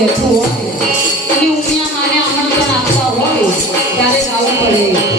કહેતું હોય અને ઉમિયા માને આમંત્રણ આપવા હોય ત્યારે ગાવું પડે.